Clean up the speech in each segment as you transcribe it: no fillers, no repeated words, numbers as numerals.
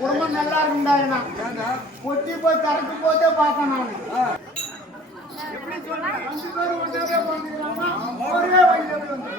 குடும்பம் நல்லா இருந்தா பொட்டி போய் கறக்கு போதே பார்க்கணும் நான் எப்படி சொல்றேன் 5 பேரும் ஒண்ணாவே வந்துறாங்க ஒரே வழியில வந்து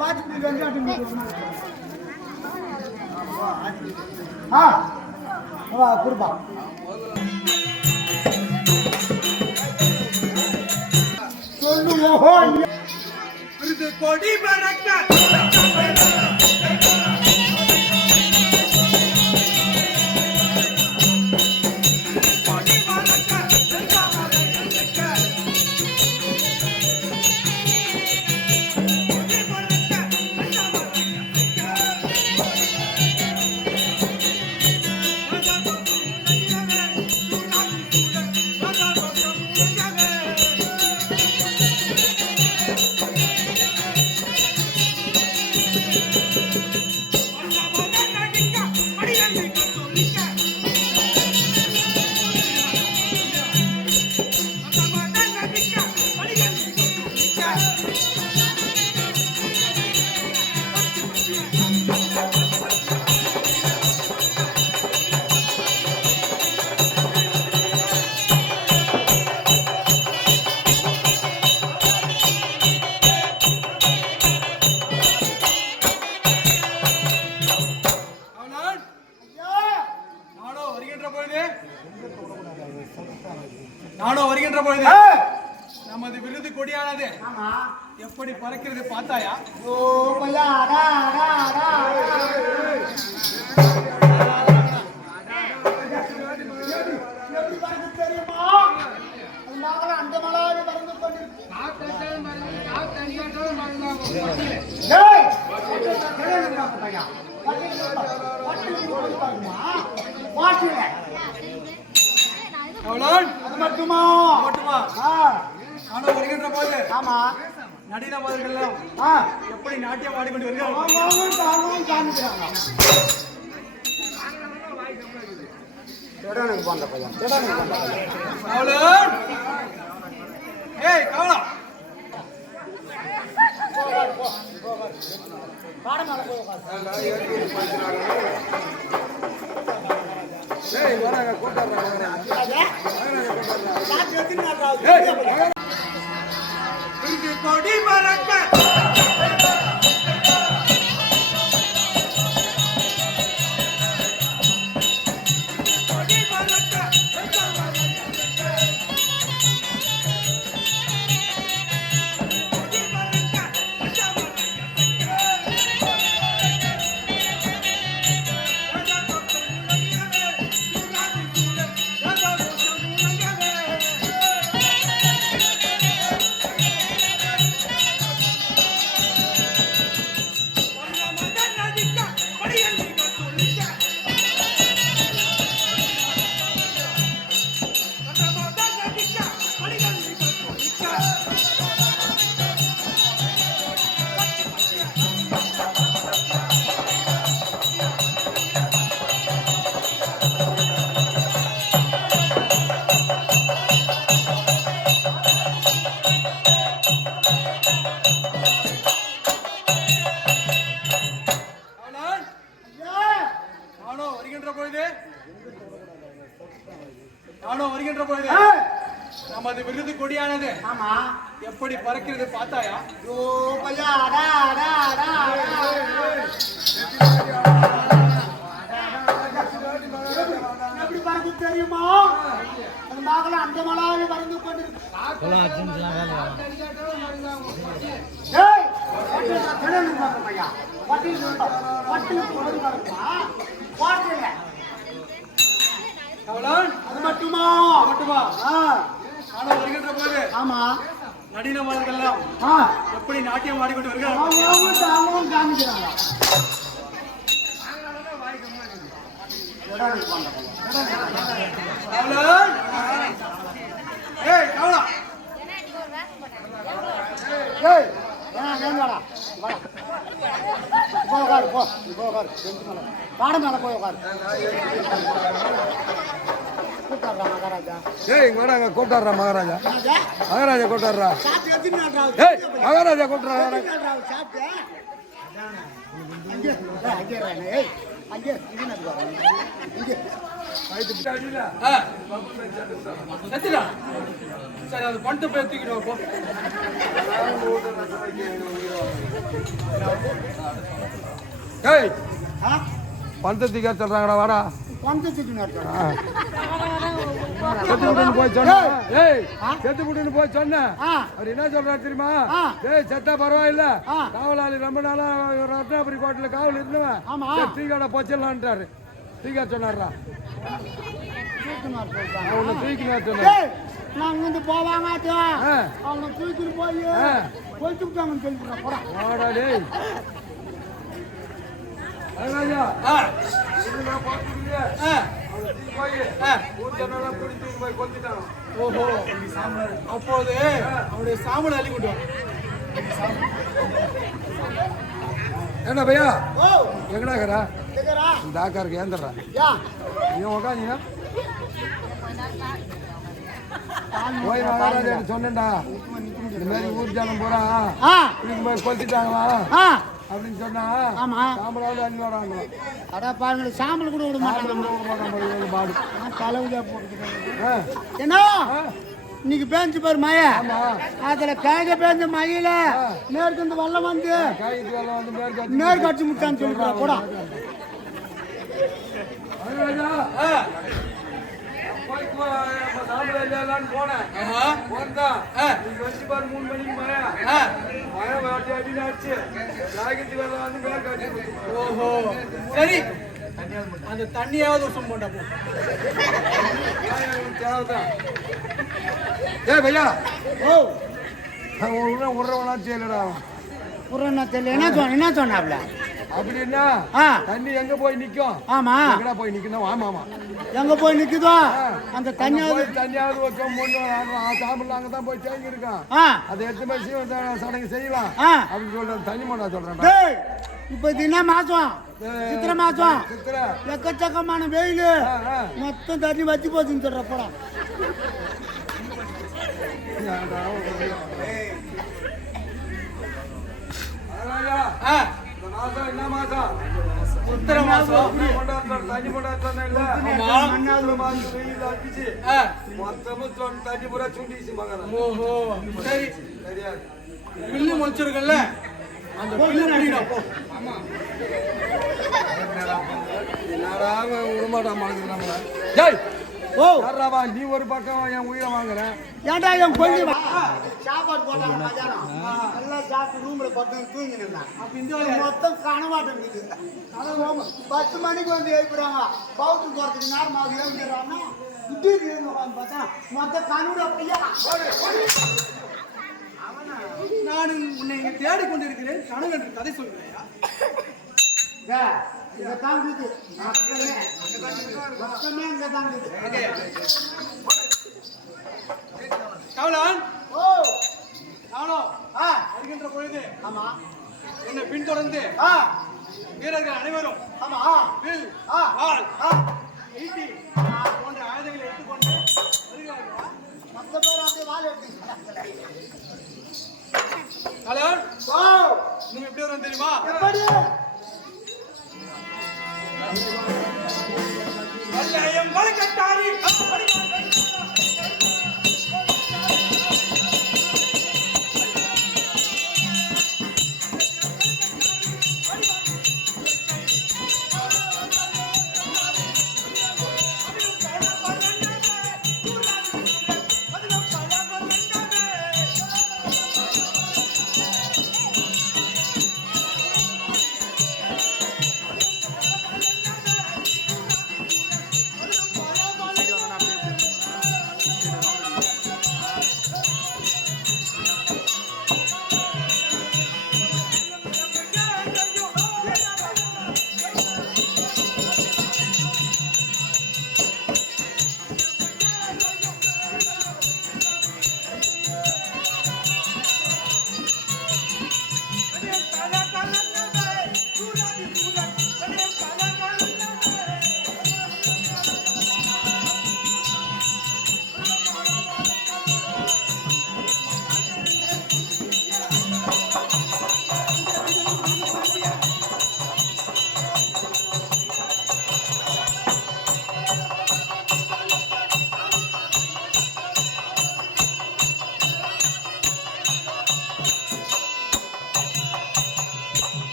பாத்து வெங்காட்டி வா குருபா சொல்லுவோம் இது கொடி பறக்க நானும் வருகின்ற பொழுது நமது விருது கொடியானது எப்படி பறக்கிறது பார்த்தாயா? அந்த மலாவி பறந்து கொண்டிருக்கிறேன். நடினவர்கள் எப்படி நாட்டியம் ஆடிக்கொண்டு வருகிறார்கள். திடனுக்கு போந்த பையன் திடனுக்கு போந்த பையன் காவலன் ஏய் காவலா பாடமால போய் உட்காரு ஏய் வராங்க கூட்டறா சாத்தி எத்தினாடா இங்கு கொடி மறக்க நானும் வருகின்ற பொழுது நமது விருது கொடியானது ஆமா எப்படி பறக்கிறது பார்த்தாயா? ஓ பையா அடா அடா அடா எப்படி பறந்து தெரியுமா அந்த மகள அந்த மலாவில் பறந்து கொண்டிருக்கு அது மட்டுமா மட்டுமா நானும் வருகின்ற பொழுது ஆமா நடின மலர்கள்லாம் எப்படி நாட்டியம் ஆடிக்கொண்டு வருகிறார்கள்? காமிக்கிறாங்க ஏய் காவலா ஏய் வேண்டாடா போ உட்காரு போ உட்காரு பாடம் மேல போய் உட்காரு கூப்பிட்டாரா மகாராஜா ஏய் வாடாங்க கூப்பிட்டாரா மகாராஜா மகாராஜா கூப்பிட்டாரா சாப்பிட்டு எத்தினாடா ஏய் மகாராஜா கூப்பிட்டாரா சாப்பிட்டு அங்கே ஏய் அங்கே இங்கே சத்திரா சரி அது பண்ட போய் தூக்கிட்டு போ ஏய் பந்தத்துக்கு சொல்றாங்கடா வாடா பந்தத்துக்கு செத்து விட்டுன்னு போய் சொன்ன ஏய் செத்து விட்டுன்னு போய் சொன்ன அவர் என்ன சொல்றாரு தெரியுமா? ஏய் செத்தா பரவாயில்ல காவலாளி ரொம்ப நாளா ரத்னாபுரி கோட்டையில காவல் இருந்தவன் தீக்காட போச்சிடலான்ட்டாரு. தீக்கா சொன்னார்ரா அவனை தூக்கினார் சொன்னார். நாங்க வந்து போவாங்க அவங்க தூக்கிட்டு போய் போயிட்டுட்டாங்கன்னு சொல்லிட்டு போறா வாடா டேய் ராஜா ஓஹோ அப்போது அவருடைய சாம்பல் அள்ளி கொண்டு என்ன பையா எங்கடாக்கறா இந்த ஆக்காருக்கு ஏந்தர்றா நீ உட்காந்தீங்க போய் மகாராஜா சொன்னேன்டா இந்த மாதிரி ஊர் ஜனம் போறா போய் கொளுத்திட்டாங்களா அப்படின்னு சொன்னா சாம்பலாவது அள்ளி வராங்க. அடா பாருங்க சாம்பல் கூட விட மாட்டாங்க பாடு தலைவியா போட்டு என்ன இன்னைக்கு பேஞ்சு பாரு மழை அதுல கேக பேஞ்ச மழையில மேற்கு வந்து வெள்ளம் வந்து மேற்கு அடிச்சு முட்டான்னு சொல்லிட்டு கூட போனேன் 3 மணிக்கு மழை வாட்டி அடிச்சு ஓஹோ சரி அந்த தண்ணியாவது வருஷம் போட்டா தேவைதான். ஏ பையா ஓ உடுறவனா செய்யலடா புறன்னா தெரியல என்ன சொன்னாப்ல அப்படின்னா தண்ணி எங்க போய் நிக்கும்? ஆமா எங்கடா போய் நிக்கணும்? ஆமா ஆமா எங்க போய் நிக்குதோ அந்த தண்ணியாவது வச்சோம் சாப்பிடலாம் அங்கதான் போய் தேங்கி இருக்கோம் அதை எடுத்து போய் சடங்கு செய்யலாம் அப்படின்னு சொல்லிட்டு தண்ணி மாட்டா சொல்றேன். இப்ப இது என்ன மாசம் சித்திரை மாசம் சித்திரை எக்கச்சக்கமான வெயில் மொத்தம் தண்ணி வச்சு போச்சுன்னு சொல்ற படம் இந்த மாசம் என்ன மாசம்? உத்தர மாசம். தண்ணி கொண்டாடுறோம் இல்ல? மண்ணாது மாசம் வெயில் அடிச்சு மொத்தமும் தண்ணி பூரா சுண்டிச்சு மகன். ஓஹோ சரி சரியா? பில்லு முளைச்சிருக்கல அந்த பில்லு பிடிக்கணும் போ. என்னடா விடமாட்டா மாட்டேங்குது நம்மள. டேய் ஓ யாராவா நீ ஒரு பக்கம் என் உயிரை வாங்குறேன். ஏன்டா என் கொஞ்சம் சாப்பாடு போட்டாங்க மதியானம் எல்லாம் சாப்பிட்டு ரூம்ல பத்து தூங்கி நின்றான் அப்ப இந்த மொத்தம் கனவாட்டம் இருக்குது 10 மணிக்கு வந்து எழுப்புறாங்க பவுத்து போறதுக்கு நேரமாக எழுந்துடுறாங்க திடீர்னு எழுந்து உட்காந்து பார்த்தா மொத்தம் கனவுட அப்படியா நான் உன்னை இங்க தேடி கொண்டிருக்கிறேன் கனவு என்று கதை சொல்கிறாயா? இங்க தாங்குது மொத்தமே இங்க தாங்குது கவலான் ஓ நானோ ஆ வருகின்ற பொழுது ஆமா என்னை பின்தொடர்ந்து ஆ வீரர்கள் அனைவரும் ஆமா வில் ஆ வாள் ஆ ஈட்டி போன்ற ஆயுதங்களை எடுத்துக்கொண்டு வருகிறார்களா? மொத்த பேர் அப்படியே வாழ எடுத்துக்கிறாங்களே கவலான் ஓ நீங்க எப்படி வரும் தெரியுமா? எப்படி வல்லையம் வழக்கட்டாரி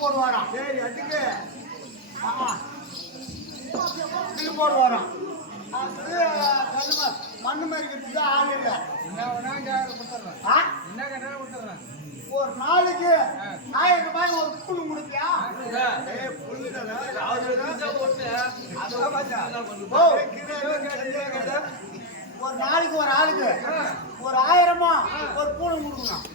போடுவாராம் சரி அதுக்கு பில்லு போடுவாராம் மண்ணு மறிக்கிறதுக்கு ஆள் இல்லை ஒரு நாளைக்கு 1000 ரூபாய் ஒரு புல்லு கொடுப்பியா ஒரு நாளைக்கு ஒரு ஆளுக்கு ஒரு 1000 ஒரு பூனை கொடுக்கணும்